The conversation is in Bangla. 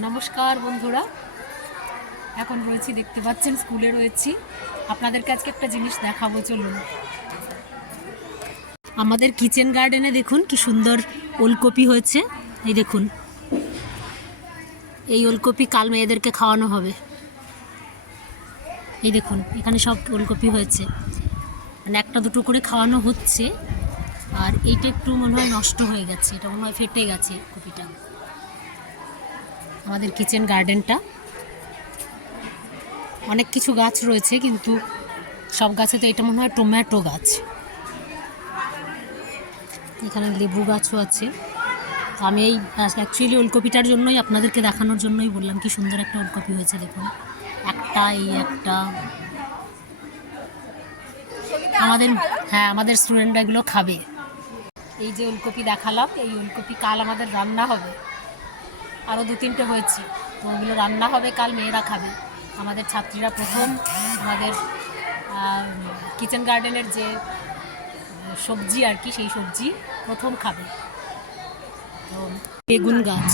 নমস্কার বন্ধুরা, এখন রয়েছি, দেখতে পাচ্ছেন স্কুলে রয়েছি। আপনাদেরকে আজকে একটা জিনিস দেখাবো, চলুন। আমাদের কিচেন গার্ডেনে দেখুন কি সুন্দর ওলকপি হয়েছে। এই দেখুন, এই ওলকপি কাল মেয়েদেরকে খাওয়ানো হবে। এই দেখুন, এখানে সব ওলকপি হয়েছে, মানে একটা দুটো করে খাওয়ানো হচ্ছে। আর এইটা একটু মনে হয় নষ্ট হয়ে গেছে, এটা মনে হয় ফেটে গেছে কপিটা। আমাদের কিচেন গার্ডেনটা অনেক কিছু গাছ রয়েছে, কিন্তু সব গাছে তো এটা মনে হয় টমেটো গাছ। এখানে লেবু গাছও আছে। আমি এই অ্যাকচুয়ালি ওলকপিটার জন্যই আপনাদেরকে দেখানোর জন্যই বললাম কি সুন্দর একটা ওলকপি হয়েছে। দেখুন, একটা আমাদের স্টুডেন্টরা এগুলো খাবে। এই যে ওলকপি দেখালাম, এই ওলকপি কাল আমাদের রান্না হবে। আরও 2-3টে হয়েছে, তো ওগুলো রান্না হবে, কাল মেয়েরা খাবে। আমাদের ছাত্রীরা প্রথম আমাদের কিচেন গার্ডেনের যে সবজি আর কি, সেই সবজি প্রথম খাবে। তো বেগুন গাছ,